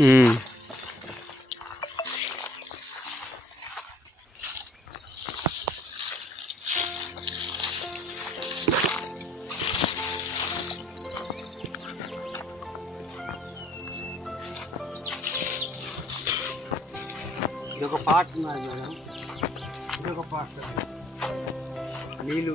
ఉమ్. ఇది ఒక పార్ట్ ఉన్నది మేడం ఇది ఒక పార్ట్ నీళ్ళు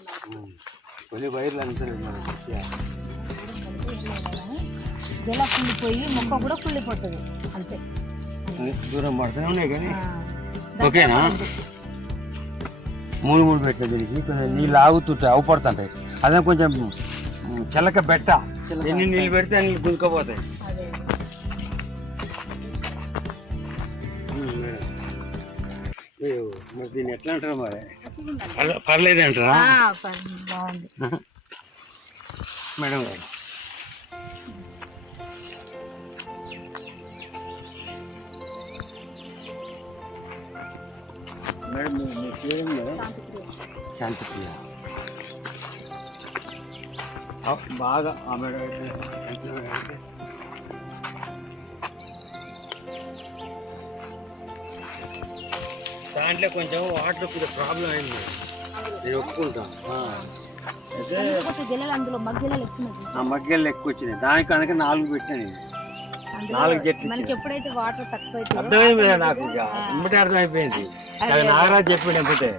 కొన్ని వైర్లు అంటారు జల కుళ్ళిపోయి మొక్క కూడా కుళ్ళిపోతుంది అంతే. దూరం పడుతూనే ఉన్నాయి కానీ. ఓకేనా? మూడు మూడు పెట్టిన దీనికి. కొంచెం నీళ్ళు ఆగుతుంటాయి అవు పడుతుంటాయి. అదే కొంచెం చిలక బెట్ట ఎన్ని నీళ్ళు పెడితే అన్ని గుంజుకపోతాయి. మరి దీన్ని ఎట్లా అంటారు మరి? పర్లే- పర్లేదు అంటారా ఆ, పర్లేదు, బాగుంది మేడం గారు మేడం మీ- మీ పేరు మేడం శాంతిప్రియ ఆ, బాగా ఆ మేడం దాంట్లో కొంచెం వాటర్ కొద్దిగా ప్రాబ్లం అయింది. నేను ఒప్పుకుంటాను ఆ. అయితే ఎక్కువ ఆ మగ్గెళ్ళు ఎక్కువ వచ్చినాయి. దానికి అందుకే నాలుగు పెట్టాను నేను. నాలుగు చెట్లు మనకి. ఎప్పుడైతే వాటర్ తక్కువ అర్థమైంది నాకు ఇక? ఇమ్మటే అర్థమైపోయింది. అదే, నాగరాజు చెప్పిండు ఎంపటే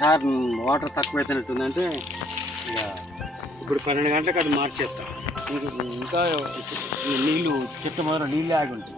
సార్ వాటర్ తక్కువ అవుతున్నట్టుందంటే ఇక ఇప్పుడు పన్నెండు గంటలకు అది మార్చేస్తాం. ఇంకా నీళ్ళు చెట్టు మొదలు నీళ్ళే ఆగి ఉంటాయి.